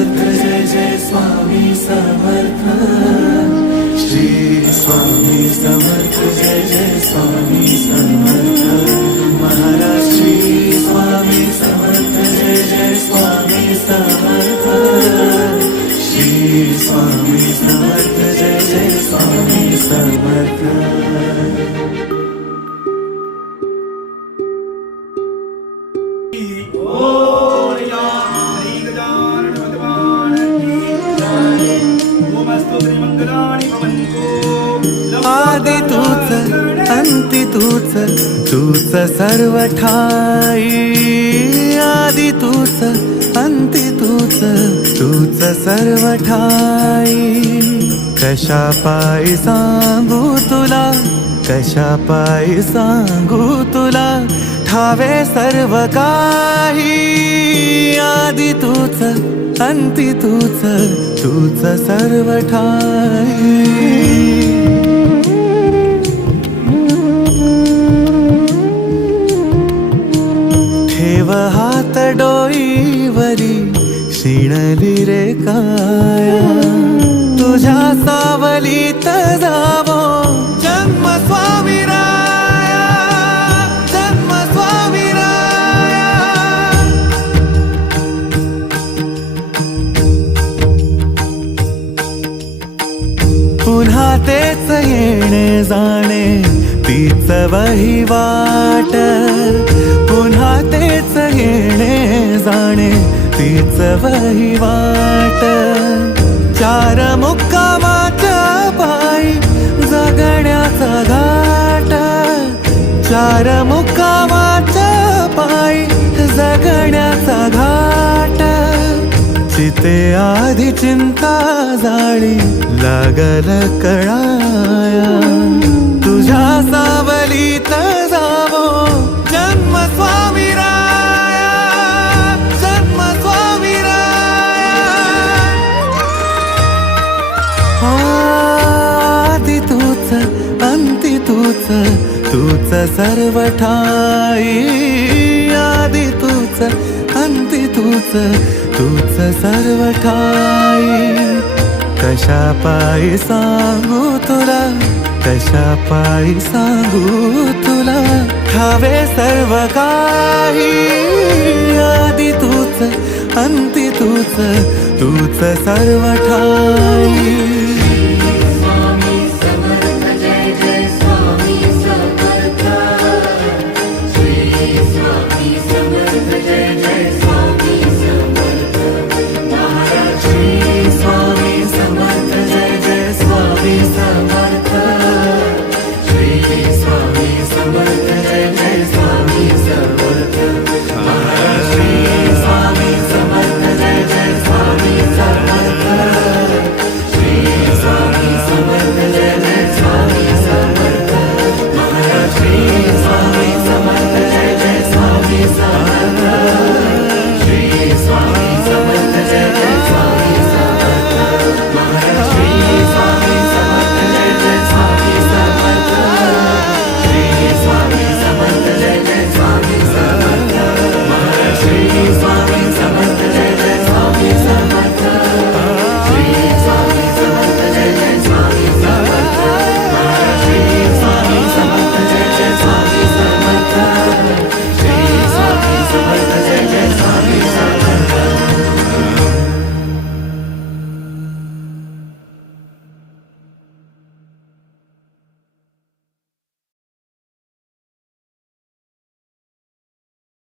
समर्थ जय जय स्वामी समर्थ श्री स्वामी समर्थ जय जय स्वामी समर्थ महाराज श्री स्वामी समर्थ जय जय स्वामी समर्थ श्री स्वामी समर्थ जय जय स्वामी समर्थ आदि तूच अंति तूच तूच सर्व ठाई आदि तूच अंति तूच तूच सर्व ठाई कशा पायी सांगू तुला कशा पायी सांगू तुला ठावे सर्व काही आदि तूच अंति तूच तूच सर्व ठाई ठेव हात डोईवरी शिणली रे काया तुझ्या सावलीत जावो जन्म स्वामीराया जन्म स्वामीराया पुन्हा तेच येणे जाणे तीच वहिवाट पुन्हा तेच येणे जाणे तीच वहिवाट चार मुक्कामाच्या पायी जगण्याचा घाट चार मुक्कामाच्या पायी जगण्याचा घाट चिते आधी चिंता जाळी लागल कळाया तुझ्या सावलीत जावो जन्म स्वामीराया जन्म स्वामीराया आदि तूच अंति तूच तूच सर्व ठाई आदि तूच अंति तूच तूच सर्व ठाई कशा पायी सांगू तुला कशा पायी सांगू तुला ठावे सर्व काही आदि तूच अंति तूच तूच सर्व ठाई